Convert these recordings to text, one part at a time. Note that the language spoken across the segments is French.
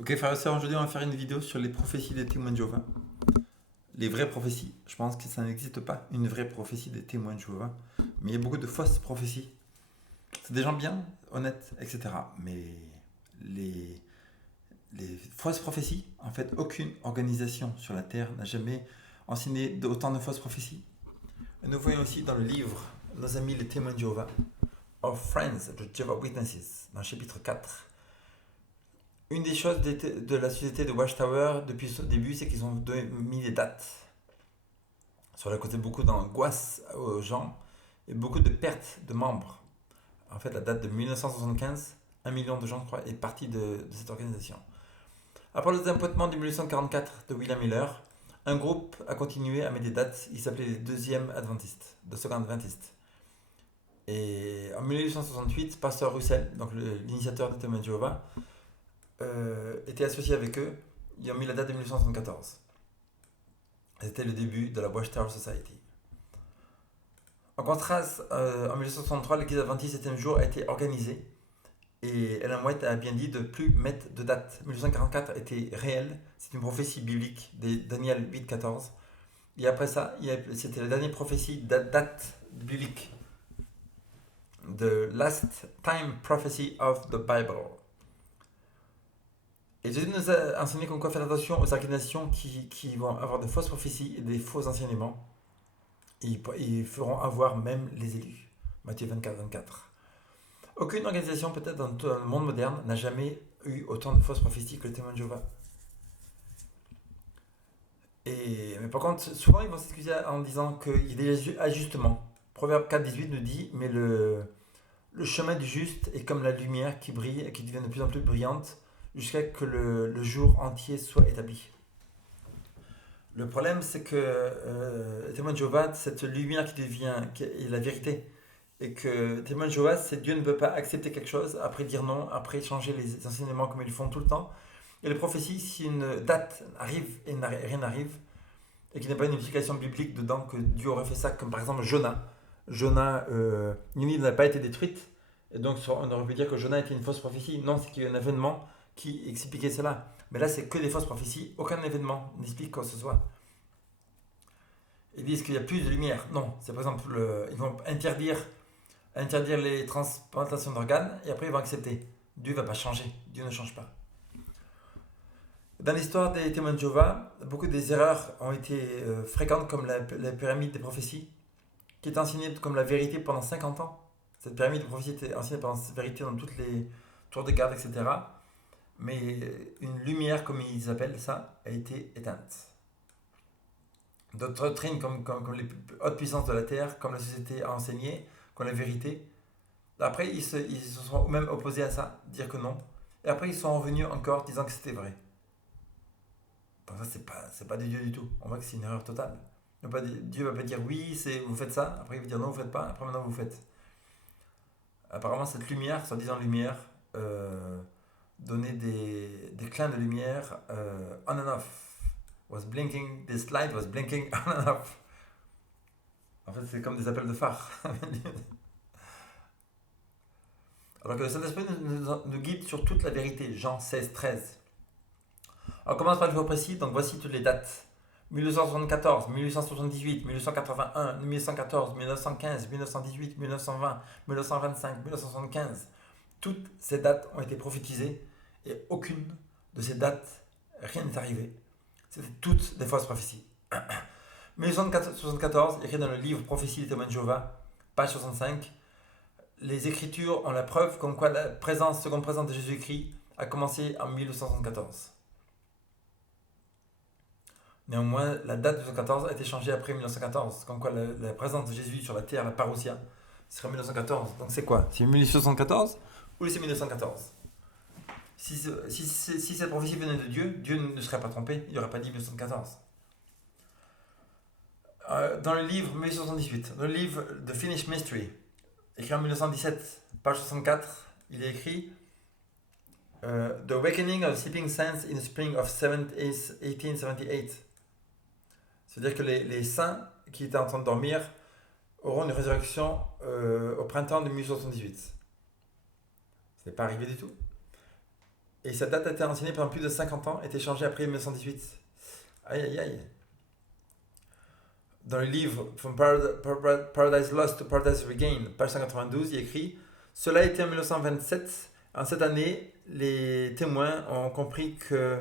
Ok, frère et sœur, aujourd'hui on va faire une vidéo sur les prophéties des témoins de Jéhovah. Les vraies prophéties. Je pense que ça n'existe pas, une vraie prophétie des témoins de Jéhovah. Mais il y a beaucoup de fausses prophéties. C'est des gens bien, honnêtes, etc. Mais les, les fausses prophéties, en fait, aucune organisation sur la terre n'a jamais enseigné autant de fausses prophéties. Et nous voyons aussi dans le livre, nos amis les témoins de Jéhovah, Our Friends, the Jehovah Witnesses, dans le chapitre 4. Une des choses de la société de Watchtower depuis le début, c'est qu'ils ont mis des dates. Sur a causé beaucoup d'angoisse aux gens et beaucoup de pertes de membres. En fait, la date de 1975, 1 million de gens, je crois, est parti de cette organisation. Après le désappointement de 1844 de William Miller, un groupe a continué à mettre des dates. Il s'appelait les deuxièmes adventistes, de Second Adventistes. Et en 1868, Pasteur Russell, donc l'initiateur des témoins de Jéhovah, était associé avec eux. Ils ont mis la date de 1974. C'était le début de la Watchtower Society. En contraste, en 1963, l'église adventiste 7e jour a été organisée et Ellen White a bien dit de ne plus mettre de date. 1944 était réel, c'est une prophétie biblique de Daniel 8,14. Et après ça, c'était la dernière prophétie date biblique. The last time prophecy of the Bible. Et Jésus nous a enseigné comme quoi faire attention aux organisations qui vont avoir de fausses prophéties et des faux enseignements. Et ils feront avoir même les élus. Matthieu 24, 24. Aucune organisation, peut-être dans tout le monde moderne, n'a jamais eu autant de fausses prophéties que le témoin de Jéhovah. Mais par contre, souvent ils vont s'excuser en disant qu'il y a des ajustements. Proverbe 4, 18 nous dit, mais le chemin du juste est comme la lumière qui brille et qui devient de plus en plus brillante jusqu'à ce que le jour entier soit établi. Le problème, c'est que le témoin de Jéhovah, cette lumière qui devient est la vérité. Et que le témoin de Jéhovah, c'est Dieu ne veut pas accepter quelque chose, après dire non, après changer les enseignements comme ils le font tout le temps. Et les prophéties, si une date arrive et rien n'arrive, et qu'il n'y a pas une explication biblique dedans que Dieu aurait fait ça, comme par exemple Jonah. Jonah, Ninive n'a pas été détruite, et donc on aurait pu dire que Jonah était une fausse prophétie. Non, c'est qu'il y a un événement qui expliquait cela. Mais là, c'est que des fausses prophéties, aucun événement n'explique quoi que ce soit. Ils disent qu'il y a plus de lumière. Non, c'est par exemple, ils vont interdire les transplantations d'organes et après ils vont accepter. Dieu ne va pas changer. Dieu ne change pas. Dans l'histoire des témoins de Jéhovah, beaucoup des erreurs ont été fréquentes, comme la pyramide des prophéties, qui est enseignée comme la vérité pendant 50 ans. Cette pyramide de prophéties était enseignée pendant la vérité dans toutes les tours de garde, etc. Mais une lumière, comme ils appellent ça, a été éteinte. D'autres doctrines, comme les hautes puissances de la terre, comme la société a enseigné, comme la vérité. Après, ils se sont même opposés à ça, dire que non. Et après, ils sont revenus encore disant que c'était vrai. Donc ça, c'est pas de Dieu du tout. On voit que c'est une erreur totale. Dieu va pas dire oui, vous faites ça. Après, il va dire non, vous faites pas. Après, maintenant, vous faites. Apparemment, cette lumière, soi-disant lumière, donnait des clins de lumière on and off. Was blinking, this light was blinking on and off. En fait, c'est comme des appels de phare. Alors que le Saint-Esprit nous guide sur toute la vérité. Jean 16, 13. On commence par le jour précis, donc voici toutes les dates. 1874, 1878, 1881, 1914, 1915, 1918, 1920, 1925, 1975. Toutes ces dates ont été prophétisées et aucune de ces dates, rien n'est arrivé. C'était toutes des fausses prophéties. 1874, écrit dans le livre Prophétie des témoins de Jéhovah, page 65, les Écritures ont la preuve comme quoi la seconde présence de Jésus-Christ a commencé en 1874. Néanmoins, la date de 1914 a été changée après 1914, comme quoi la présence de Jésus sur la terre, la parousia, serait en 1914. Donc c'est quoi? C'est 1874 ou c'est 1914? Si cette prophétie venait de Dieu, Dieu ne serait pas trompé, il n'aurait pas dit 1914. Dans le livre 1878, dans le livre The Finnish Mystery, écrit en 1917, page 64, il est écrit The Awakening of Sleeping Saints in the Spring of 1878. C'est-à-dire que les saints qui étaient en train de dormir auront une résurrection au printemps de 1878. Ce n'est pas arrivé du tout. Et cette date a été enseignée pendant plus de 50 ans, été changée après 1918. Aïe aïe aïe. Dans le livre From Paradise Lost to Paradise Regained, page 192, il est écrit: Cela a été en 1927. En cette année, les témoins ont compris que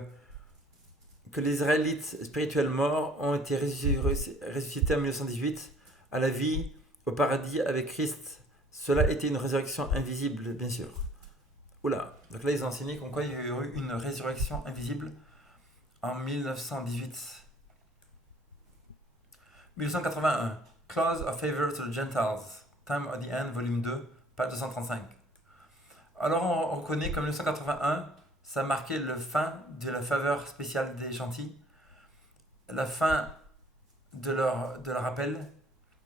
les Israélites spirituels morts ont été ressuscités en 1918 à la vie, au paradis avec Christ. Cela était une résurrection invisible, bien sûr. Oula, donc là ils ont enseigné comme quoi il y a eu une résurrection invisible en 1918. 1981, Clause of Favor to the Gentiles, Time of the End, volume 2, page 235. Alors on reconnaît qu'en 1981, ça marquait la fin de la faveur spéciale des gentils, la fin de leur appel,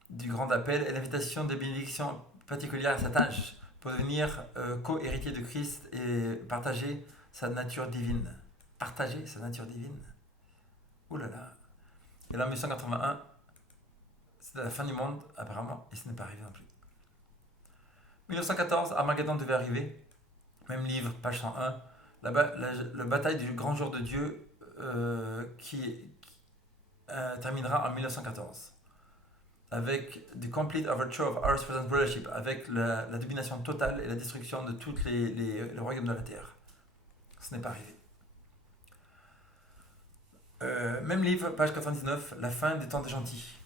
du grand appel, et l'invitation de bénédiction particulière à cet âge pour devenir co-héritier de Christ et partager sa nature divine. Partager sa nature divine. Ouh là là. Et là, en 1981, c'est la fin du monde, apparemment, et ce n'est pas arrivé non plus. 1914, Armageddon devait arriver. Même livre, page 101. La bataille du grand jour de Dieu qui terminera en 1914. Avec the complete overthrow of our present rulership, avec la domination totale et la destruction de tous les royaumes de la terre. Ce n'est pas arrivé. Même livre, page 99, la fin des temps des gentils.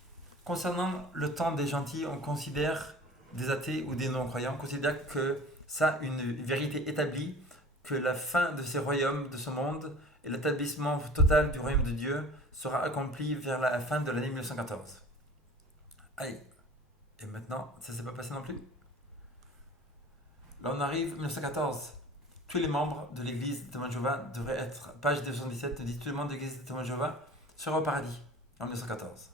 Concernant le temps des gentils, on considère, des athées ou des non-croyants, considèrent que ça une vérité établie, que la fin de ces royaumes, de ce monde, et l'établissement total du royaume de Dieu sera accompli vers la fin de l'année 1914. Aïe. Et maintenant, ça ne s'est pas passé non plus. Là, on arrive 1914. Tous les membres de l'église des témoins de Jéhovah devraient être, page 217, nous dit: tous les membres de l'église des témoins de Jéhovah seront au paradis en 1914.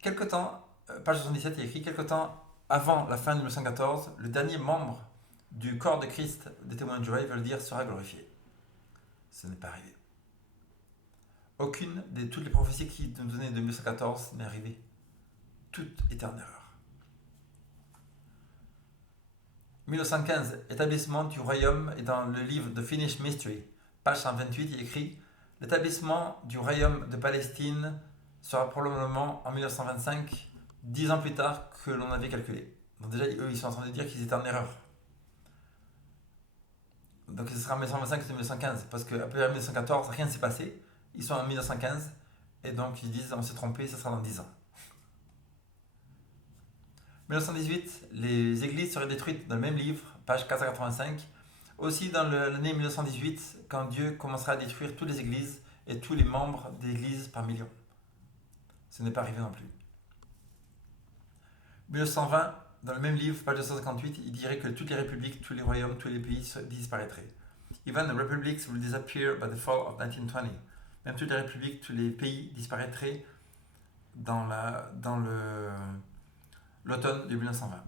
Quelque temps, page 77, il est écrit: quelque temps avant la fin de 1914, le dernier membre du corps de Christ des témoins de Jéhovah, il veut le dire, sera glorifié. Ce n'est pas arrivé. Aucune de toutes les prophéties qui nous donnaient de 1914 n'est arrivée. Tout est en erreur. 1915, établissement du royaume, et dans le livre The Finnish Mystery, page 128, il est écrit: l'établissement du royaume de Palestine sera probablement en 1925, 10 ans plus tard que l'on avait calculé. Donc déjà, eux, ils sont en train de dire qu'ils étaient en erreur. Donc ce sera en 1925 ou 1915, parce qu'après 1914, rien ne s'est passé. Ils sont en 1915, et donc ils disent: on s'est trompé, ça sera dans 10 ans. 1918, les églises seraient détruites dans le même livre, page 485. Aussi dans l'année 1918, quand Dieu commencera à détruire toutes les églises et tous les membres d'églises par millions. Ce n'est pas arrivé non plus. 1920, dans le même livre, page 258, il dirait que toutes les républiques, tous les royaumes, tous les pays disparaîtraient. Even the republics will disappear by the fall of 1920. Même toutes les républiques, tous les pays disparaîtraient dans l'automne de 1920.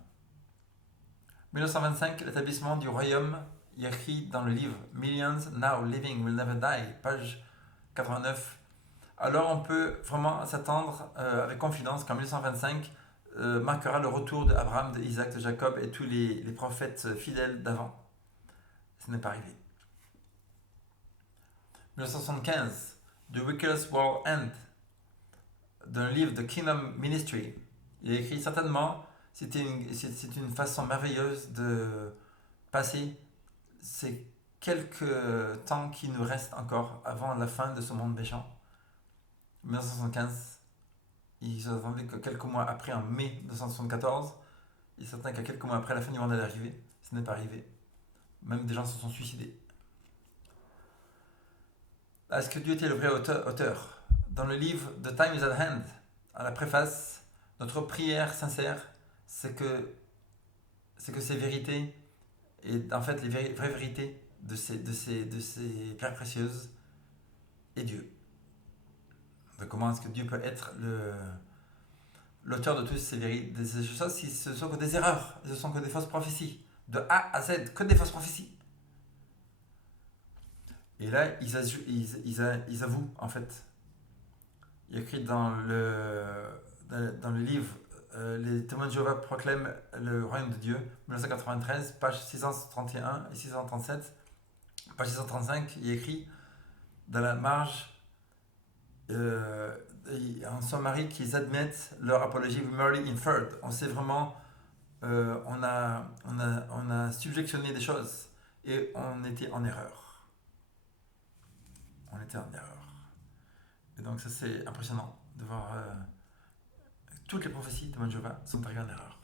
1925, l'établissement du royaume, il est écrit dans le livre Millions Now Living Will Never Die, page 89. Alors on peut vraiment s'attendre avec confidence qu'en 1925 marquera le retour d'Abraham, d'Isaac, de Jacob et tous les prophètes fidèles d'avant. Ce n'est pas arrivé. 1975, The Wickedest World End, dans le livre The Kingdom Ministry, il est écrit: certainement, c'est une façon merveilleuse de passer ces quelques temps qui nous restent encore avant la fin de ce monde méchant. 1975, ils attendaient que quelques mois après, en mai 1974, il est certain qu'à quelques mois après, la fin du monde allait arriver. Ce n'est pas arrivé. Même des gens se sont suicidés. Est-ce que Dieu était le vrai auteur? Dans le livre The Time is at Hand, à la préface, notre prière sincère, c'est que ces vérités, et en fait les vraies vérités de ces pierres précieuses, et Dieu. Donc comment est-ce que Dieu peut être l'auteur de toutes ces vérités, de ces choses, si ce sont que des erreurs, ce sont que des fausses prophéties, de A à Z, que des fausses prophéties. Et là, ils avouent, en fait. Il est écrit dans le livre Les témoins de Jéhovah proclament le royaume de Dieu, 1993, page 631 et 637, page 635, il est écrit dans la marge, en summary, qu'ils admettent leur apologie merely inferred. On sait vraiment, on a subjectionné des choses et on était en erreur. On était en erreur. Et donc ça c'est impressionnant de voir toutes les prophéties de Manjova sont arrivées en erreur.